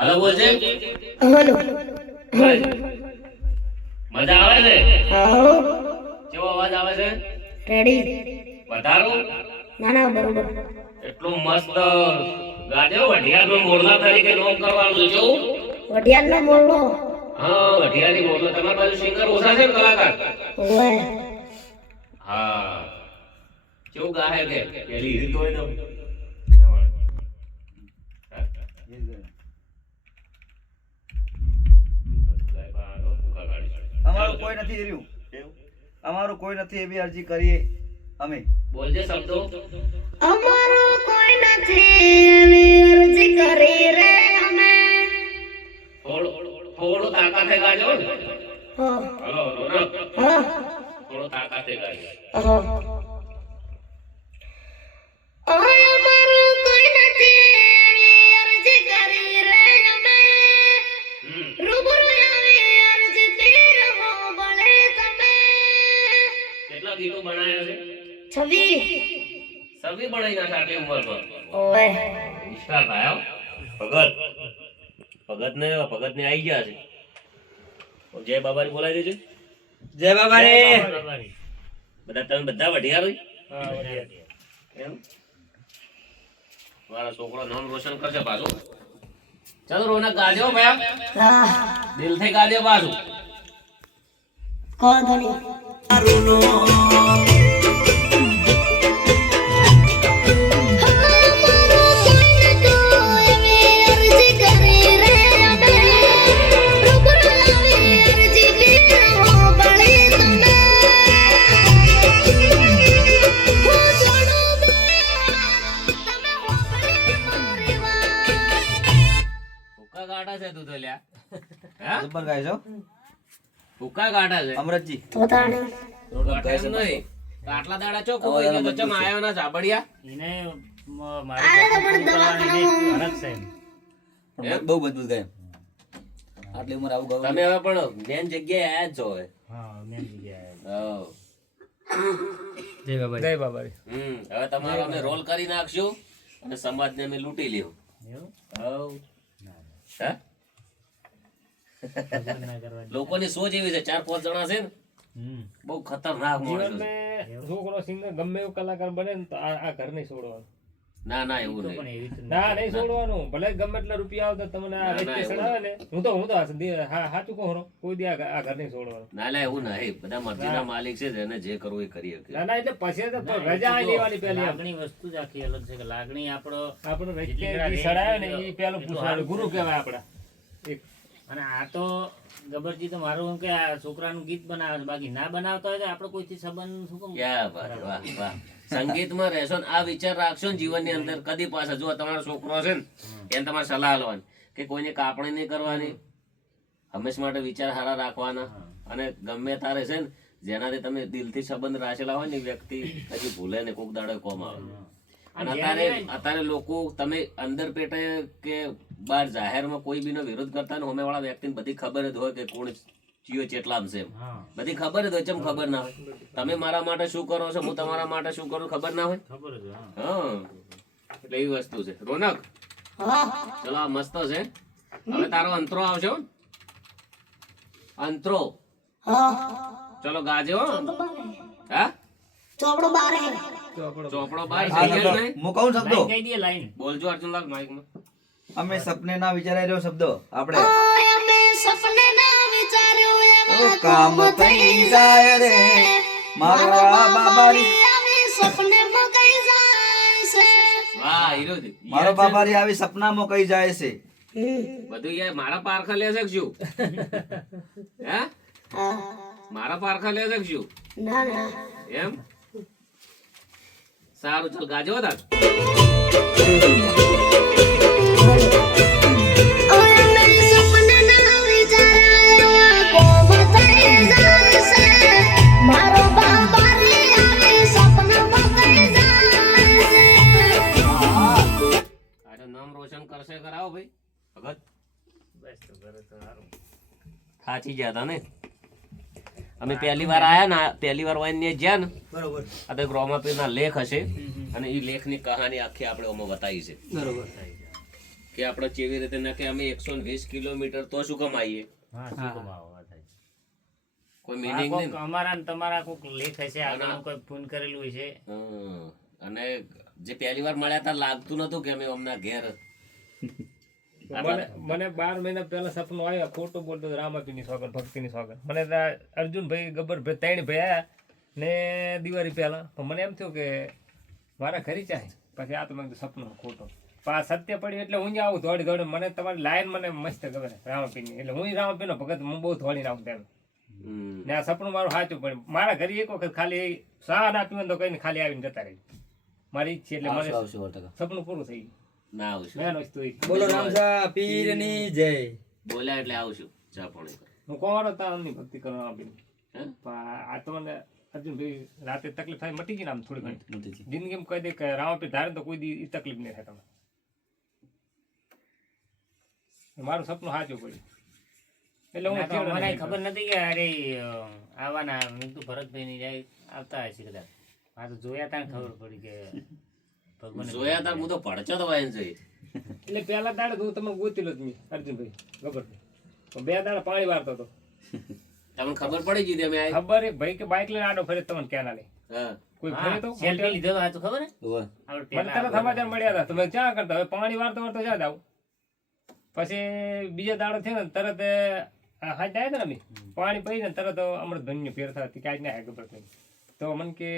Hello બોલજે hello. મજા આવે છે? આવો. કેવો અવાજ આવે છે? રેડી વધારો? ના ના બરોબર. એટલું મસ્ત. ગાજો વઢિયારનો મોરલા તરીકે નોમ કરવાનું છે કેવું? વઢિયારનો મોરલો? હા વઢિયારી મોરલો. તમારા બાજુ સિંગર ઓછા છે કલાકાર? હા. કેવું ગાહે કે પેલી રીત હોય તો. અમારું કોઈ નથી રહ્યું અમારું કોઈ નથી એવી અરજી કરીએ અમે. બોલજે શબ્દો. અમારું કોઈ નથી કેટલા બનાવ્યો છે. છવી છવી બનાવી નાખે આટલી ઉંમરમાં ઓય. વિશાલ ભાઈ આવ ભગત. ભગત ને ભગત ને આવી ગયા છે. જય બાબાની બોલાવી દેજો. જય બાબા રે બધા તમે બધા વઢિયાર એમ? મારા છોકરો નામ રોશન કરશે પાછું. ચાલો રોના ગાજો ભાઈ. દિલથી ગાજો પાછું. કોણ ધણી? ગાડા છે તું તો લ્યા. જબર ગાય છો? ભૂકા ગાડા છે. અમરતજી. તો તાણી નહીં. આટલા દાડા આયો ના ઝાબડિયા. એને મારી ફરક છે બહુ ઉંમર આવું ગયું તમે હવે પણ મેન જગ્યાએ આયા જ છો હવે. હા મેન જગ્યાએ હઉ. જય બાબા હમ હવે તમારો અમે રોલ કરી નાખશું અને સમાજને અમે લૂંટી લેવું એવું? હઉ. હે? ના લોકોની સોચ એવી છે ચાર પાંચ જણા છે ને બહુ ખતરનાક માણસો છોકરો સિંગર ગમે એવો કલાકાર બને ને તો આ ઘર નહીં છોડવાનું. ના ના એવું નહીં. ના નહીં છોડવાનું. ભલે ગમે એટલા રૂપિયા આવતા તમને આ રીતે ના, આવે ને હું તો હું તો હા સાચું કહું કોઈ દી આ ઘર નહીં છોડવાનું. ના લા એવું નહીં. બધા મરજીના માલિક છે એને જે કરવું એ કરી શકે. ના ના એટલે પછી તો રજા લેવાની પહેલી આપણી વસ્તુ જ આખી અલગ છે કે લાગણી આપણો આપણો રજિસ્ટ્રેશન ને એ પેલું ગુરુ. કહેવાય આપડા એક અને આ તો ગબરજી તો મારું એમ કે આ છોકરાનું ગીત બનાવે છે. બાકી ના બનાવતા હોય તો આપણે કોઈથી સંબંધ શું કામ ક્યાં વાત વાહ વાહ. સંગીતમાં રહેશો ને આ વિચાર રાખશો ને જીવનની અંદર કદી પાછા. જો તમારો છોકરો છે ને એને તમારે સલાહ લેવાની કે કોઈને કાપણી નહીં કરવાની. હંમેશા માટે વિચાર સારા રાખવાના. અને ગમે તારે છે ને જેનાથી તમે દિલથી સંબંધ રાખેલા હોય ને વ્યક્તિ પછી ભૂલે ને કોક દાડે કોમ આવે. અત્યારે અત્યારે લોકો તમે અંદર પેટે કે બહાર જાહેરમાં કોઈ બીનો વિરોધ કરતા ને હોમે વાળા વ્યક્તિને બધી ખબર જ હોય કે કોણ ચિયો ચેટલામ છે બધી ખબર જ હોય ચમ ખબર ના હોય? તમે મારા માટે શું કરો છો હું તમારા માટે શું કરું ખબર ના હોય? હા. એટલે એવી વસ્તુ છે. રોનક હા ચલો આ મસ્ત છે. હવે તારો અંતરો આવશે હો. અંતરો. હા. ચલો ગાજે હો. હા? ચોપડો બારે ચોપડો બાર? હું કહું શબ્દો? કહી દે લાઈન. બોલજો અર્જુનલાલ માઇકમાં. અમે સપને ના વિચારે રહ્યો શબ્દો આપણે. અમે સપને ના વિચાર્યું એમાં કામ થઈ જાય રે. મારા બાબારી. આવી સપને માં કઈ જાય છે. વાહ હીરો જ. મારો બાબારી આવી સપનામાં કઈ જાય છે. બધું યાર મારા પારખા લે છે કે શું? હે. મારા પારખા લે છે કે શું? ના ના. એમ? સારું ચાલ ગાજો નામ રોશન કરશે કરાવો ભાઈ. ભગત. બસ તો ઘરે તો સારું. ખાચી ગયા હતા ને? અમે પહેલી વાર આયા ને પહેલી વાર વાઈને જ્યાં ને બરોબર. આપણે તો ના લેખ હશે. અને એ લેખની કહાની આખી આપણે ઓમાં બતાવી છે. બરોબર. કે કે આપણે કેવી રીતે ના કે અમે એકસો વીસ કિલોમીટર તો શું કમાઈએ? હા શું કમાવો કોઈ મીનિંગ નહીં અમારા ને તમારા કોઈક લેખ હશે આગળ કોઈ ફોન કરેલું હશે. હમ. અને જે પહેલી વાર મળ્યા હતા લાગતું નતું કે અમે અમના ઘેર મને મને બાર મહિના પહેલા સપનું આવ્યા ખોટું બોલતો રામાપીની સોગન ભક્તિની સોગન મને અર્જુન ભાઈ અર્જુનભાઈ ગબ્બરભાઈ ત્રણ ભાઈ આયા ને દિવાળી પહેલા. પણ મને એમ થયું કે મારા ઘરે ચાહે પછી આ તો મને સપનું ખોટું. પણ આ સત્ય પડ્યું એટલે હું આવું દોડી દોડી મને તમારી લાઈન મને મસ્ત ખબર રામાપીની. એટલે હું રામાપીનો ભગત હું બહુ દોડીને આવું તેમ. ને આ સપનું મારું સાચું પડ્યું. મારા ઘરે એક વખત ખાલી સાદ આપ્યું તો કઈ ખાલી આવીને જતા રહી. મારી ઈચ્છા એટલે મને સપનું પૂરું થઈ ગયું. ના આવું છું વસ્તુ એ. બોલો રામસા પીરની જય. બોલ્યા એટલે આવશું ચા પાણી. હું કોવાનો તારની ભક્તિ કરવા આપી. હે? આ તો મને અર્જુનભાઈ રાતે તકલીફ થાય મટી ગઈ ને આમ થોડી ઘણી. જિંદગી. કહી દે કે રામાપીર ધારે તો કોઈ દી તકલીફ નહીં થાય તમને. મારું સપનું સાચું પડ્યું. એટલે હું મને ખબર નથી કે અરે આવવાના કીધું ભરતભાઈ ની જાય આવતા હશે કદાચ. આ તો જોયા તા ને ખબર પડી કે જોયા તાર હું તો ભડચો તો વાયન જોઈ. એટલે પહેલા દાડે તો હું તમને ગોતેલો જ મેં અર્જુનભાઈ ખબર પણ બે દાડે પાણી વારતો હતો તમને ખબર પડી ગઈ અમે ખબર ભાઈ કે બાઇક લઈને આડો ફરે તમને ક્યાં ના લે. કોઈ ફરે તો? selfie લીધો આ તો ખબર હે? મને તરત સમાચાર મળ્યા હતા તમે ક્યાં કરતા? હવે પાણી વારતો વારતો જ્યાં જાવ પછી બીજો દાડો થયો ને તરત આ હાથ જાય ને અમે? પાણી પી ને તરત અમૃતભાઈ ને ફેર થતી કાંઈ ના હે ખબર નહીં તો મને કે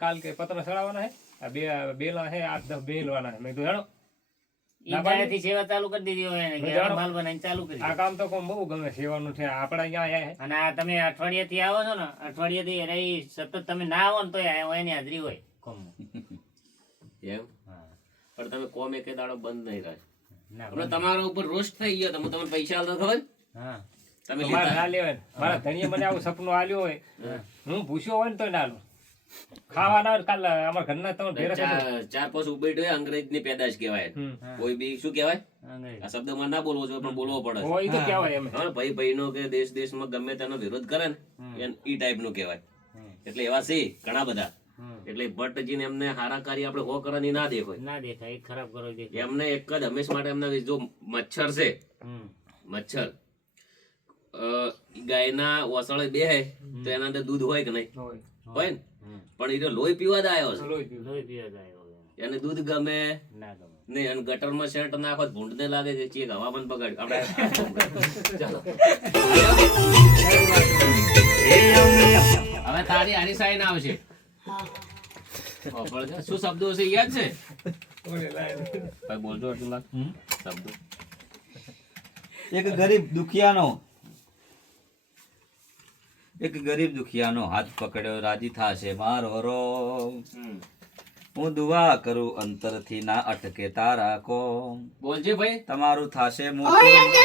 કાલ કે પત્ર ચડાવવાના હે? આ બે બેલા હે આઠ દસ બેલવાના હે. મેં કીધું હેડો. સેવા ચાલુ કરી દીધી હોય એને કે. માલ બનાવીને ચાલુ કરી આ કામ તો કોઈ બહુ ગમે સેવાનું છે આપણા અહીંયા આયા અને આ તમે અઠવાડિયાથી આવો છો ને અઠવાડિયાથી એને સતત તમે ના આવો ને તો એની હાજરી હોય. એમ? પણ તમે કોમ એકે દાડો બંધ નહીં રહે ના હમણાં તમારા ઉપર રોસ્ટ થઈ ગયો તો હું તમને પૈસા આલતો ખબર? હા. તમે ના લેવાય મારા ધણીએ મને આવું સપનું આલ્યું હોય. હું. ભૂસ્યો હોય ને તો ના લઉં ખાવાના કાલ અમારા ઘરના તમે ચાર ચાર પાંચ ઉભેટ હોય અંગ્રેજની પેદાશ કહેવાય. કોઈ બી શું કહેવાય? અંગ્રેજી. આ શબ્દમાં ના બોલવો જોઈએ પણ બોલવો પડે. હોય તો કહેવાય એમ. હા ભાઈ ભાઈનો કે દેશ દેશમાં ગમે તેનો વિરોધ કરે ને એને ઈ ટાઈપનું કહેવાય. એટલે એવા છે ઘણા બધા. એટલે ભટ્ટજીને એમને હારા કાર્ય આપણે હો કરવાની ના દેખાય. ના દેખાય ખરાબ કરો એમને એક જ હંમેશ માટે એમના જો મચ્છર છે મચ્છર અ, ગાયના ઓસળે બે તો એના અંદર દૂધ હોય કે નહીં? હોય. હોય ને. પણ એ લોહી પીવા જ આવ્યો છે. લોહી પીવા. જાય હવે. એને દૂધ ગમે? ના ગમે. નહીં અને ગટરમાં શર્ટ નાખો તો ભૂંડને લાગે કે ચીક પણ બગાડ આપણે ચાલો. હવે તારી આની સાઈન આવશે. શું શબ્દો છે યાદ છે? ભાઈ બોલજો લાલ શબ્દો. એક ગરીબ દુખિયાનો એક ગરીબ દુખિયાનો હાથ પકડ્યો રાજી થાશે મારો રો હું દુઆ કરું અંતરથી ના અટકે તારા કો બોલજે ભાઈ. તમારું થાશે મોટું.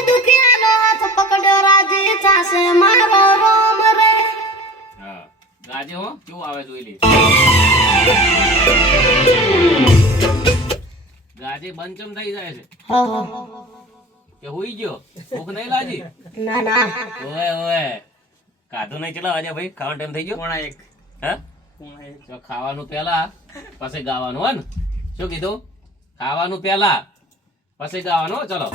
દુખિયાનો હાથ પકડ્યો રાજી થાશે મારો રોમ રે. હા. ગાજે હો કેવું આવે જોઈ લે. બંધ બંચમ થઈ જાય છે. કે હોઈ ગયો? ભૂખ નહીં લાજી ના ના. ઓય ઓય. કાધું નહીં ચલા આજે ભાઈ? ખાવાનો ટાઈમ થઈ ગયો? પોણા એક. હે? તો ખાવાનું પહેલા પછી ગાવાનું હો ને? શું કીધું? ખાવાનું પહેલા પછી ગાવાનું હો, ચલો.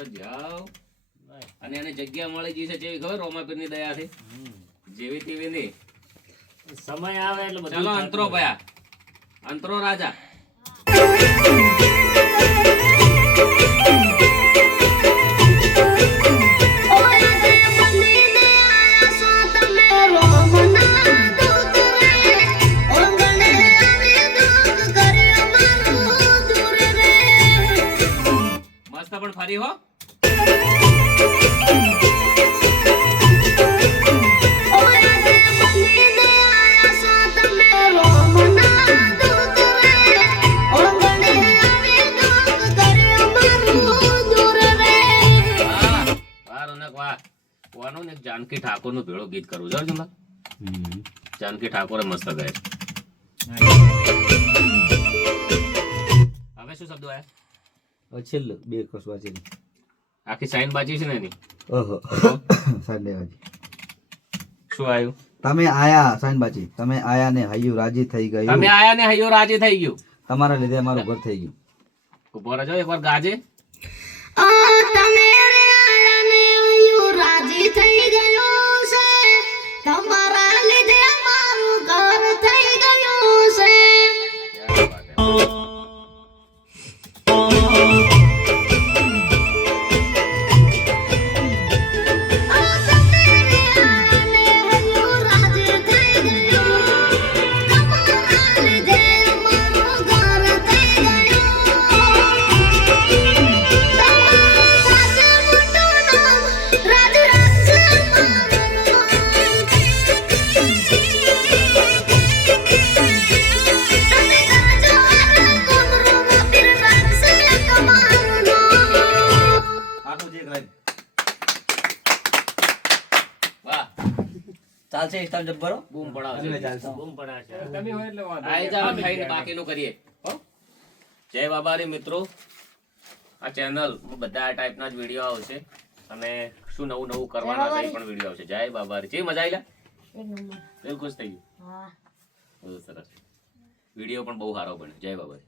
હમણાં જાઓ. અને એને જગ્યા મળી ગઈ છે જેવી ખબર રોમાપીરની દયાથી જેવી તેવી નહીં. સમય આવે એટલે બધું ચલો અંતરો ભયા. અંતરો રાજા. એક જાનકી ઠાકોરનું ભેળો ગીત કરવું છે જમા જાનકી ઠાકોરે મસ્ત ગાય હવે શું શબ્દો આવ્યા? છેલ્લો બે કસવા છે આખી સાઈન બાજી છે ને એની? ઓહો. સાંડેવાજી શું આવ્યું? તમે આયા સાંડબાજી તમે આયા ને હૈયું રાજી થઈ ગયું. તમે આયા ને હૈયો રાજી થઈ ગયું. તમારા લીધે અમારું ઘર થઈ ગયું. ઊભો રહેજો એકવાર ગાજે. જબ્બરો બૂમ પડાવશે બૂમ પડાશે તમે હોય એટલે આઈ જાવ ખાઈને બાકીનું કરીએ. જય બાબારી મિત્રો. આ ચેનલ બધા આ ટાઈપના જ વીડિયો આવશે. અને શું નવું નવું કરવાના છે પણ વીડિયો આવશે. જય બાબારી. જે મજા આવેલા એક નંબર દિલ ખુશ થઈ ગયું. હા. બહુ સરસ. વીડિયો પણ બહુ સારો બન્યો. જય બાબારી.